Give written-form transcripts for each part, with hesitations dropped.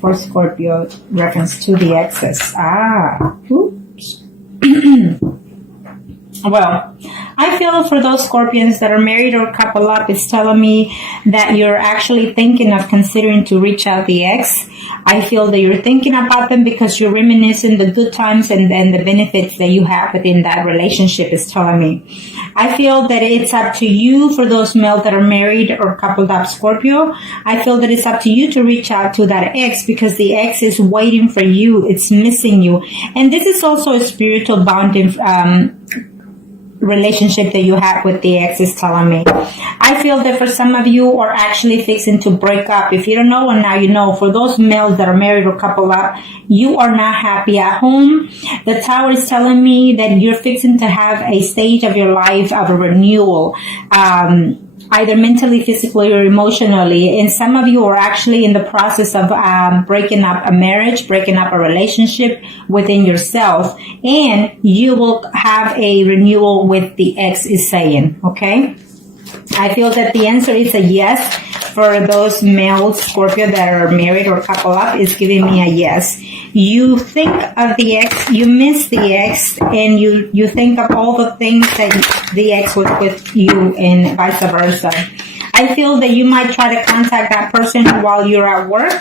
For Scorpio, reference to the exes. Oops. Well, I feel for those Scorpions that are married or couple up, it's telling me that you're actually thinking of considering to reach out the ex. I feel that you're thinking about them because you're reminiscing the good times and then the benefits that you have within that relationship is telling me. I feel that it's up to you for those males that are married or coupled up Scorpio. I feel that it's up to you to reach out to that ex because the ex is waiting for you. It's missing you. And this is also a spiritual bonding relationship that you have with the ex is telling me. I feel that for some of you are actually fixing to break up. If you don't know, and now you know, for those males that are married or coupled up, you are not happy at home. The Tower is telling me that you're fixing to have a stage of your life of a renewal, either mentally, physically, or emotionally. And some of you are actually in the process of breaking up a marriage, breaking up a relationship within yourself. And you will have a renewal with the ex is saying, okay? I feel that the answer is a yes. For those males, Scorpio, that are married or couple up, is giving me a yes. You think of the ex, you miss the ex, and you think of all the things that the ex was with you and vice versa. I feel that you might try to contact that person while you're at work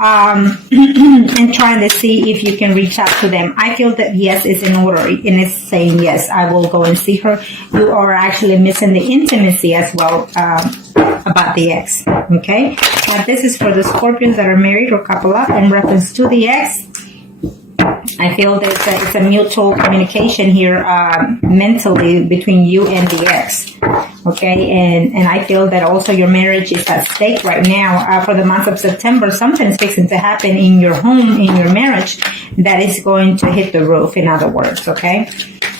and trying to see if you can reach out to them. I feel that yes is in order and it's saying yes, I will go and see her. You are actually missing the intimacy as well about the ex. Okay, now this is for the Scorpions that are married or couple up in reference to the ex. I feel that it's a mutual communication here mentally between you and the ex. Okay, and I feel that also your marriage is at stake right now. For the month of September, something's fixing to happen in your home, in your marriage, that is going to hit the roof, in other words, okay?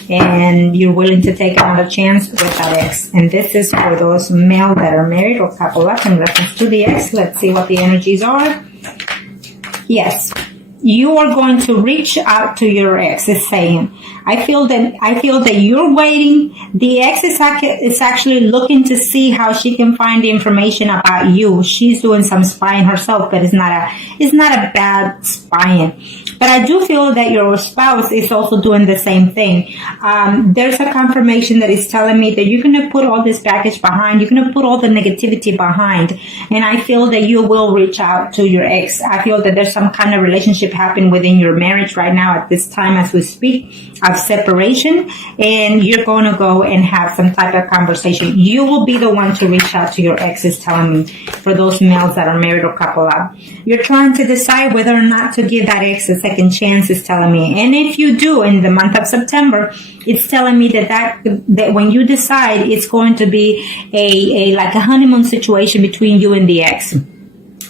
And you're willing to take another chance with that ex. And this is for those male that are married or couple up in reference to the ex. Let's see what the energies are. Yes. You are going to reach out to your ex, is saying. I feel that you're waiting. The ex is actually looking to see how she can find the information about you. She's doing some spying herself, but it's not a bad spying. But I do feel that your spouse is also doing the same thing. There's a confirmation that is telling me that you're going to put all this baggage behind. You're going to put all the negativity behind. And I feel that you will reach out to your ex. I feel that there's some kind of relationship happening within your marriage right now at this time as we speak of separation. And you're going to go and have some type of conversation. You will be the one to reach out to your ex, is telling me, for those males that are married or couple up. You're trying to decide whether or not to give that ex a second chance, is telling me. And if you do in the month of September, it's telling me that when you decide, it's going to be a like a honeymoon situation between you and the ex.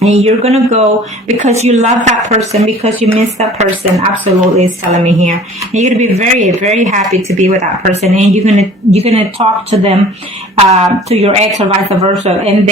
And you're going to go because you love that person, because you miss that person. Absolutely, it's telling me here. And you're going to be very, very happy to be with that person. And you're going to talk to them, to your ex or vice versa. And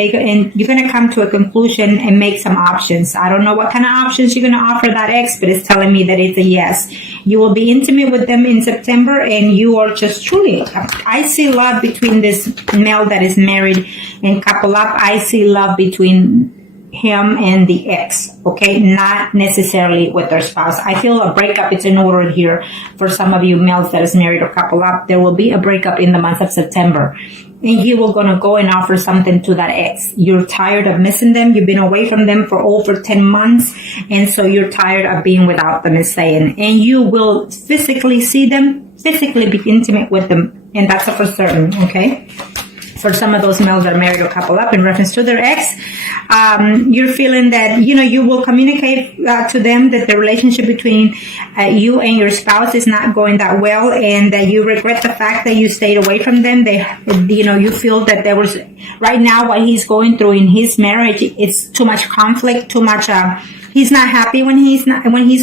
you're going to come to a conclusion and make some options. I don't know what kind of options you're going to offer that ex, but it's telling me that it's a yes. You will be intimate with them in September, and you are just truly, I see love between this male that is married and couple up. I see love between him and the ex, okay? Not necessarily with their spouse. I feel a breakup is in order here for some of you males that is married or couple up. There will be a breakup in the month of September. And you will going to go and offer something to that ex. You're tired of missing them. You've been away from them for over 10 months. And so you're tired of being without them, is saying. And you will physically see them, physically be intimate with them. And that's for certain, okay? For some of those males that are married or couple up in reference to their ex, you're feeling that, you will communicate to them that the relationship between you and your spouse is not going that well, and that you regret the fact that you stayed away from them. You feel that there was, right now, what he's going through in his marriage, it's too much conflict, too much, he's not happy when he's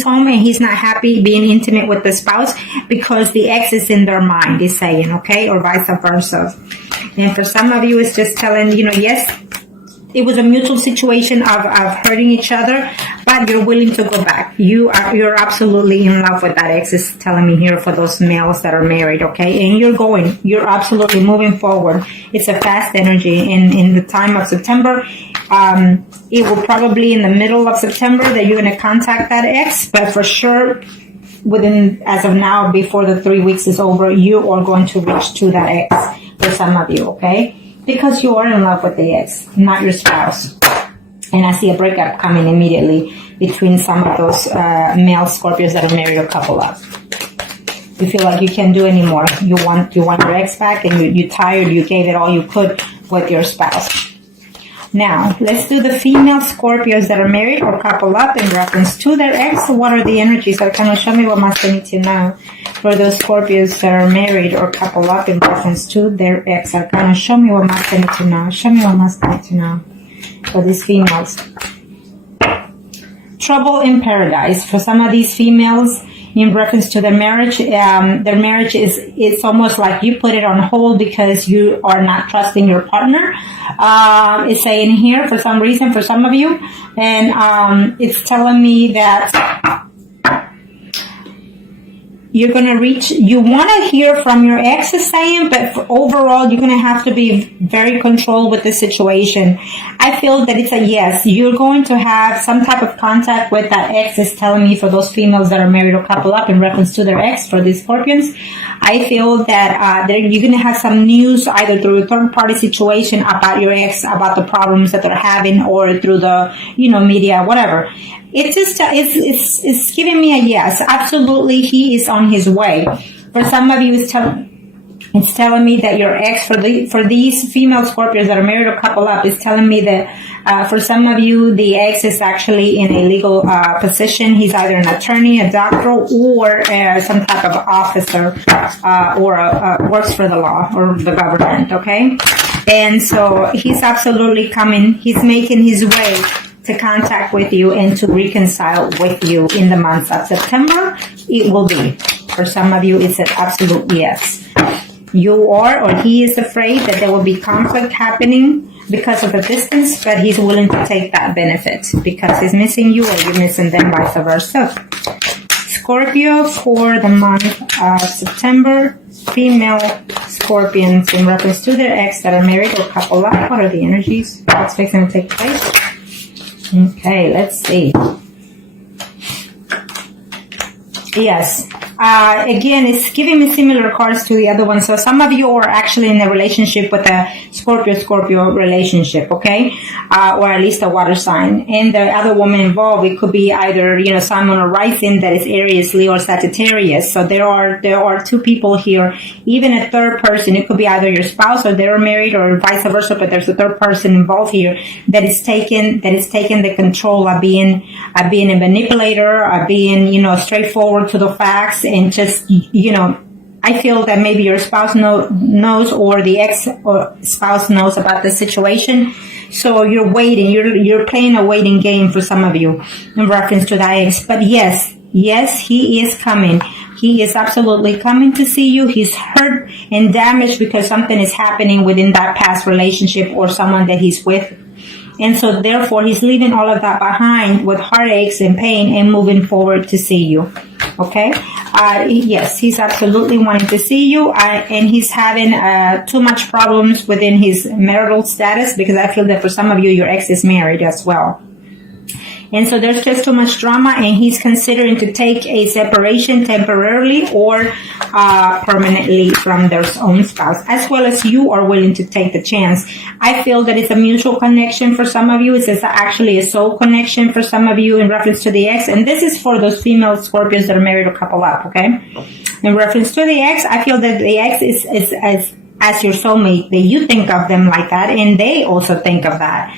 home, and he's not happy being intimate with the spouse because the ex is in their mind, is saying, okay, or vice versa. And for some of you, it's just telling, yes, it was a mutual situation of hurting each other, but you're willing to go back. You're absolutely in love with that ex, is telling me here for those males that are married, okay? And you're absolutely moving forward. It's a fast energy in the time of September. It will probably in the middle of September that you're going to contact that ex, but for sure within, as of now, before the 3 weeks is over, you are going to reach to that ex for some of you, okay? Because you are in love with the ex, not your spouse. And I see a breakup coming immediately between some of those male Scorpios that are married or couple up. You feel like you can't do anymore. You want your ex back, and you're tired. You gave it all you could with your spouse. Now, let's do the female Scorpios that are married or couple up in reference to their ex. What are the energies? So kind of show me what must I need to know for those Scorpios that are married or couple up in reference to their ex. So kind of show me what must I need to know. Show me what must I need to know for these females. Trouble in paradise. For some of these females, in reference to their marriage is almost like you put it on hold because you are not trusting your partner. It's saying here for some reason for some of you, and it's telling me that you're going to reach, you want to hear from your ex is saying, but for overall, you're going to have to be very controlled with the situation. I feel that it's a yes. You're going to have some type of contact with that ex, is telling me for those females that are married or couple up in reference to their ex, for these Scorpions. I feel that you're going to have some news either through a third party situation about your ex, about the problems that they're having, or through the, media, whatever. It's just, it's giving me a yes. Absolutely, he is on his way. For some of you, it's telling me that your ex, for these female Scorpios that are married or couple up, is telling me that for some of you, the ex is actually in a legal position. He's either an attorney, a doctor, or some type of officer, or works for the law or the government, okay? And so he's absolutely coming. He's making his way to contact with you and to reconcile with you in the month of September. It will be. For some of you, it's an absolute yes. You are, or he is afraid that there will be conflict happening because of the distance, but he's willing to take that benefit because he's missing you or you're missing them, vice versa. Scorpio for the month of September, female Scorpions in reference to their ex that are married or couple up. What are the energies? What's fixing to take place? Okay, let's see. Yes. Again, it's giving me similar cards to the other one. So some of you are actually in a relationship with a Scorpio relationship, okay? Or at least a water sign. And the other woman involved, it could be either, Sun, Moon, or Rising that is Aries, Leo, or Sagittarius. So there are two people here. Even a third person, it could be either your spouse or they're married or vice versa, but there's a third person involved here that is taking the control of being a manipulator, of being, straightforward to the facts. And just, I feel that maybe your spouse knows or the ex or spouse knows about the situation. So you're waiting. You're playing a waiting game for some of you in reference to that ex. But yes, he is coming. He is absolutely coming to see you. He's hurt and damaged because something is happening within that past relationship or someone that he's with. And so therefore, he's leaving all of that behind with heartaches and pain and moving forward to see you. Okay? Yes, he's absolutely wanting to see you. And he's having too much problems within his marital status, because I feel that for some of you, your ex is married as well. And so there's just too much drama, and he's considering to take a separation temporarily or permanently from their own spouse, as well as you are willing to take the chance. I feel that it's a mutual connection for some of you. It's actually a soul connection for some of you in reference to the ex. And this is for those female Scorpios that are married or couple up, okay? In reference to the ex, I feel that the ex is as your soulmate, that you think of them like that, and they also think of that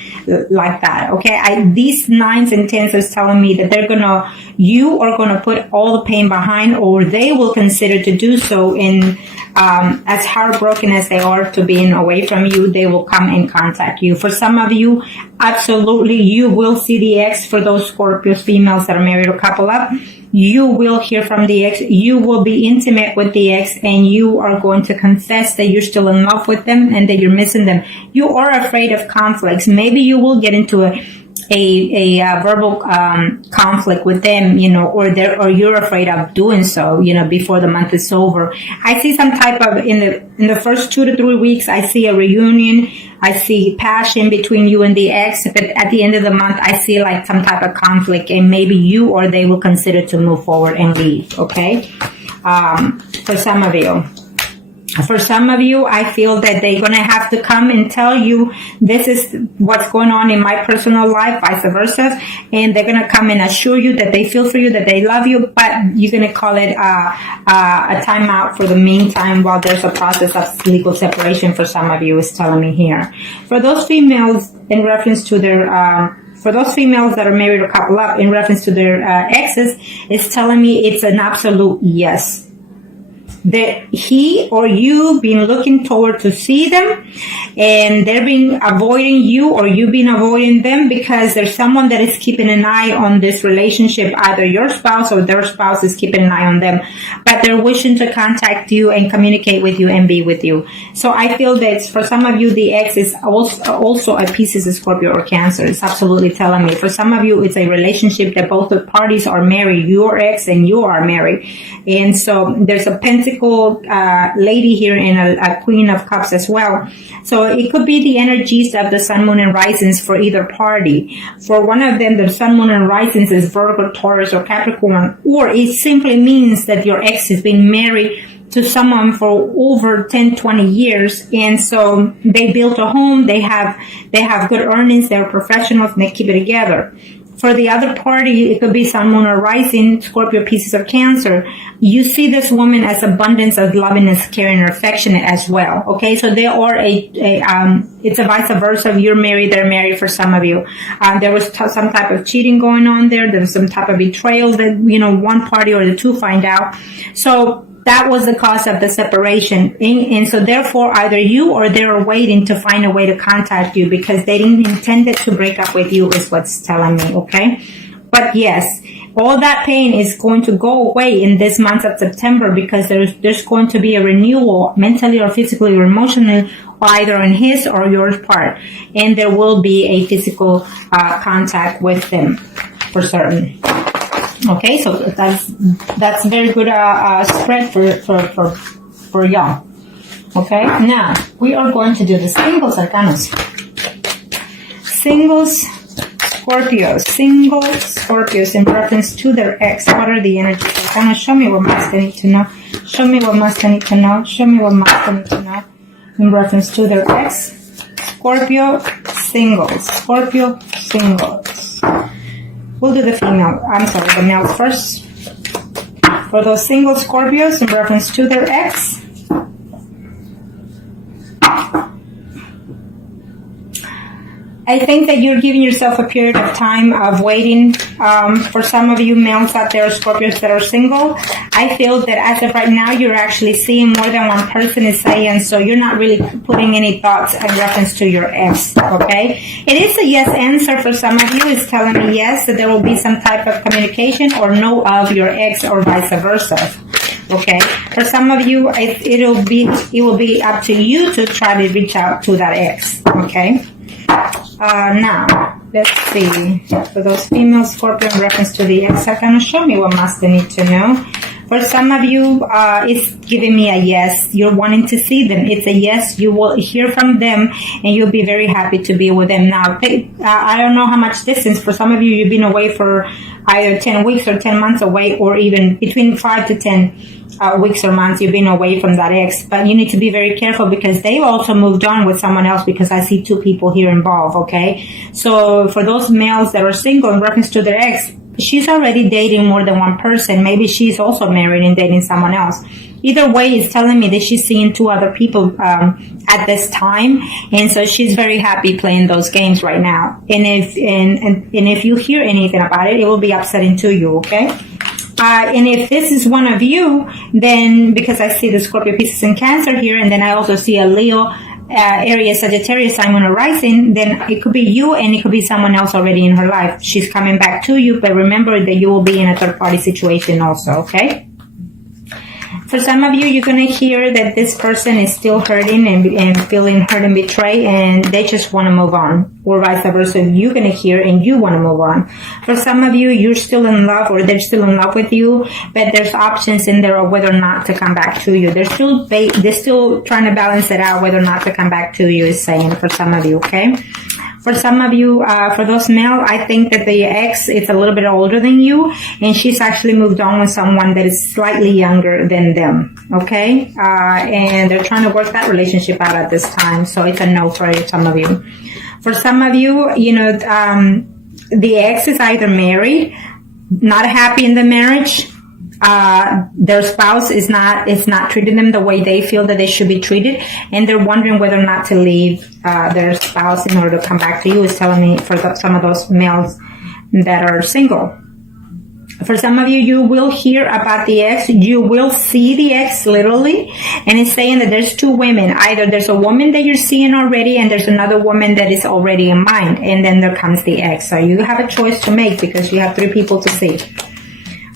like that. Okay, these 9s and 10s is telling me that they're gonna, you are going to put all the pain behind, or they will consider to do so. In as heartbroken as they are to being away from you, they will come and contact you. For some of you, absolutely, you will see the ex. For those Scorpios females that are married or couple up, you will hear from the ex. You will be intimate with the ex, and you are going to confess that you're still in love with them and that you're missing them. You are afraid of conflicts. Maybe you will get into a verbal conflict with them, you know, or you're afraid of doing so, you know, before the month is over. I see some type of in the first 2 to 3 weeks, I see a reunion. I see passion between you and the ex, but at the end of the month, I see like some type of conflict, and maybe you or they will consider to move forward and leave. Okay, for some of you. For some of you, I feel that they're going to have to come and tell you this is what's going on in my personal life, vice versa. And they're going to come and assure you that they feel for you, that they love you, but you're going to call it a timeout for the meantime while there's a process of legal separation for some of you, is telling me here. For those females, in reference to their for those females that are married or couple up, in reference to their exes, it's telling me it's an absolute yes. That he or you been looking toward to see them, and they're been avoiding you, or you been avoiding them, because there's someone that is keeping an eye on this relationship. Either your spouse or their spouse is keeping an eye on them, but they're wishing to contact you and communicate with you and be with you. So I feel that for some of you, the ex is also a Pisces, Scorpio, or Cancer. It's absolutely telling me. For some of you, it's a relationship that both the parties are married, your ex and you are married. And so there's a Pentacle lady here and a Queen of Cups as well. So it could be the energies of the Sun, Moon, and Risings for either party. For one of them, the Sun, Moon, and Risings is Virgo, Taurus, or Capricorn, or it simply means that your ex has been married to someone for over 10, 20 years, and so they built a home, they have good earnings, they're professionals, and they keep it together. For the other party, it could be Sun, Moon, or Rising, Scorpio, Pisces, or Cancer. You see this woman as abundance of lovingness, caring, or affectionate as well. Okay, so they are it's a vice versa. You're married, they're married for some of you. There was some type of cheating going on there. There was some type of betrayal that, you know, one party or the two find out. So that was the cause of the separation. And so therefore, either you or they're waiting to find a way to contact you, because they didn't intend it to break up with you, is what's telling me, okay? But yes, all that pain is going to go away in this month of September, because there's going to be a renewal, mentally or physically or emotionally, either on his or your part. And there will be a physical contact with them for certain. Okay, so that's very good spread for y'all. Okay, now we are going to do the singles arcanas. Singles Scorpios in reference to their ex. What are the energies? Arcana, show me what must I need to know. Show me what must I need to know. Show me what must I need to know in reference to their ex. Scorpio singles. We'll do the the males first. For those single Scorpios in reference to their ex. I think that you're giving yourself a period of time of waiting. For some of you males out there, Scorpios that are single, I feel that as of right now, you're actually seeing more than one person is saying, so you're not really putting any thoughts in reference to your ex, okay? It is a yes answer for some of you. It's telling me yes, that there will be some type of communication or no of your ex, or vice versa. Okay, for some of you, it will be up to you to try to reach out to that ex, okay? Now, let's see. For those female Scorpio in reference to the ex, can show me what must they need to know. For some of you, it's giving me a yes. You're wanting to see them. It's a yes. You will hear from them, and you'll be very happy to be with them. Now, I don't know how much distance. For some of you, you've been away for either 10 weeks or 10 months away, or even between 5 to 10 weeks or months you've been away from that ex. But you need to be very careful, because they've also moved on with someone else, because I see two people here involved, okay? So for those males that are single in reference to their ex, she's already dating more than one person. Maybe she's also married and dating someone else. Either way, it's telling me that she's seeing 2 other people at this time, and so she's very happy playing those games right now. And if you hear anything about it, it will be upsetting to you. Okay. And if this is one of you, then because I see the Scorpio, Pisces, and Cancer here, and then I also see a Leo, Aries, Sagittarius, Sun, Moon, or Rising, then it could be you and it could be someone else already in her life. She's coming back to you, but remember that you will be in a third-party situation also, okay? For some of you, you're going to hear that this person is still hurting and feeling hurt and betrayed, and they just want to move on, or vice versa. You're going to hear and you want to move on. For some of you, you're still in love, or they're still in love with you, but there's options in there of whether or not to come back to you. They're still trying to balance it out whether or not to come back to you, is saying for some of you, okay? For some of you, for those male, I think that the ex is a little bit older than you, and she's actually moved on with someone that is slightly younger than them, okay? And they're trying to work that relationship out at this time, so it's a no for some of you. For some of you, the ex is either married, not happy in the marriage, their spouse is not treating them the way they feel that they should be treated, and they're wondering whether or not to leave their spouse in order to come back to you, is telling me for some of those males that are single. For some of you, you will hear about the ex. You will see the ex literally, and it's saying that there's 2 women. Either there's a woman that you're seeing already, and there's another woman that is already in mind, and then there comes the ex. So you have a choice to make because you have 3 people to see.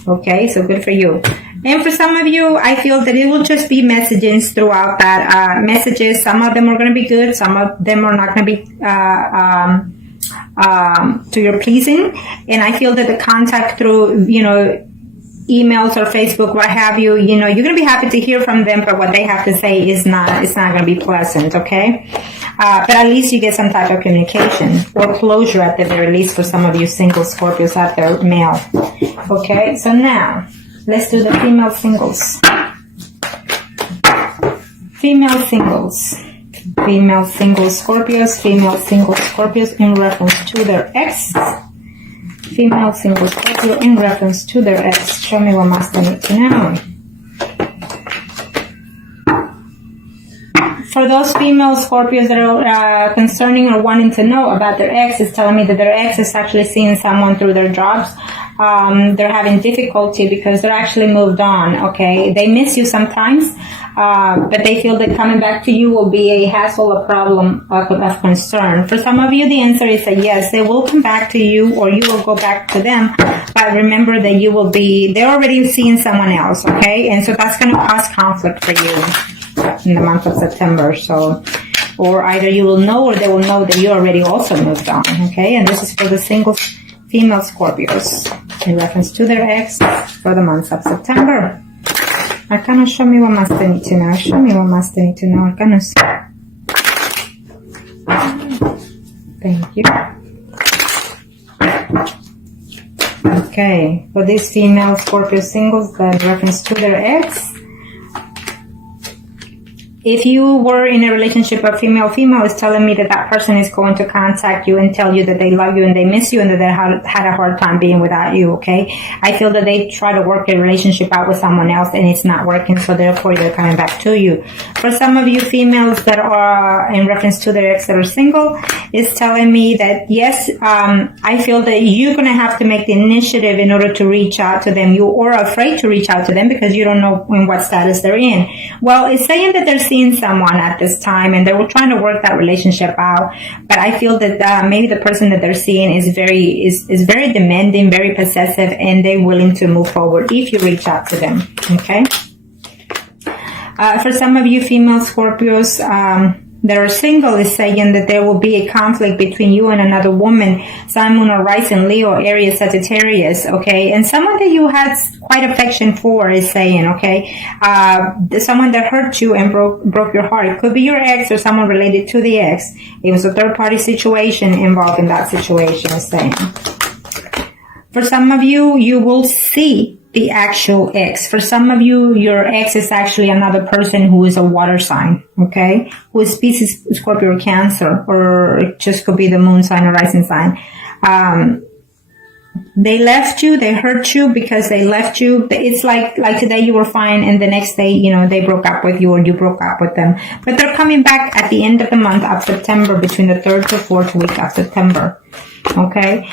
Okay, so good for you. And for some of you, I feel that it will just be messages throughout that, messages. Some of them are going to be good. Some of them are not going to be, to your pleasing. And I feel that the contact through, emails or Facebook, what have you, you're going to be happy to hear from them, but what they have to say it's not going to be pleasant, okay? But at least you get some type of communication or closure at the very least for some of you single Scorpios out there, male. Okay, so now let's do the female singles. Female singles. Female single Scorpios. Female single Scorpios in reference to their ex. Female single Scorpio in reference to their ex. Show me what must I need to know. For those female Scorpios that are concerning or wanting to know about their ex, is telling me that their ex is actually seeing someone through their jobs. They're having difficulty because they're actually moved on, okay? They miss you sometimes, but they feel that coming back to you will be a hassle, a problem of concern. For some of you, the answer is a yes. They will come back to you or you will go back to them, but remember that they're already seeing someone else, okay? And so that's going to cause conflict for you in the month of September. So, or either you will know or they will know that you already also moved on, okay? And this is for the single female Scorpios in reference to their ex for the month of September. Arcana, show me what must I need to know. Show me what must I need to know, Arcanas. Thank you. Okay, for these female Scorpio singles in reference to their ex, if you were in a relationship of female-female, it's telling me that that person is going to contact you and tell you that they love you and they miss you and that they had a hard time being without you, okay? I feel that they try to work a relationship out with someone else and it's not working, so therefore they're coming back to you. For some of you females that are in reference to their ex that are single, it's telling me that, yes, I feel that you're going to have to make the initiative in order to reach out to them. You are afraid to reach out to them because you don't know in what status they're in. Well, it's saying that they're seeing someone at this time and they were trying to work that relationship out, but I feel that maybe the person that they're seeing is very demanding, very possessive, and they're willing to move forward if you reach out to them, okay? For some of you female Scorpios that are single, is saying that there will be a conflict between you and another woman, Sun, Moon, or Rising, Leo, Aries, Sagittarius, okay? And someone that you had quite affection for is saying, okay, someone that hurt you and broke your heart. It could be your ex or someone related to the ex. It was a third-party situation involved in that situation, is saying. For some of you, you will see the actual ex. For some of you, your ex is actually another person who is a water sign, okay? Who is Pisces, Scorpio, or Cancer, or it just could be the moon sign or rising sign. They left you, they hurt you because they left you. It's like today you were fine and the next day, they broke up with you or you broke up with them. But they're coming back at the end of the month of September, between the 3rd to 4th week of September. Okay?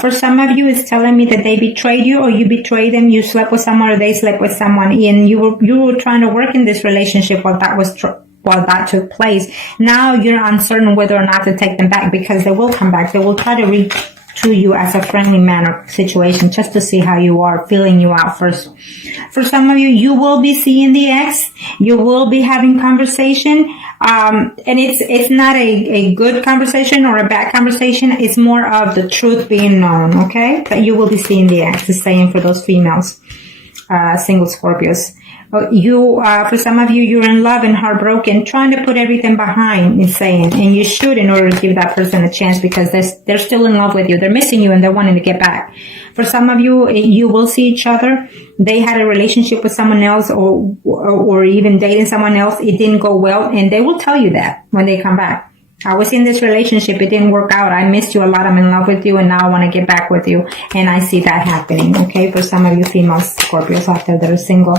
For some of you, it's telling me that they betrayed you or you betrayed them. You slept with someone or they slept with someone, and you were trying to work in this relationship while that took place. Now you're uncertain whether or not to take them back, because they will come back. They will try to reach to you as a friendly manner situation, just to see how you are, feeling you out first. For some of you, you will be seeing the ex. You will be having conversation. And it's not a good conversation or a bad conversation. It's more of the truth being known, okay? That you will be seeing the ex, is saying for those females, single Scorpios. For some of you, you're in love and heartbroken, trying to put everything behind, is saying, and you should, in order to give that person a chance, because they're still in love with you. They're missing you and they're wanting to get back. For some of you, you will see each other. They had a relationship with someone else or even dating someone else. It didn't go well, and they will tell you that when they come back. I was in this relationship. It didn't work out. I missed you a lot. I'm in love with you, and now I want to get back with you. And I see that happening, okay, for some of you female Scorpios out there that are single.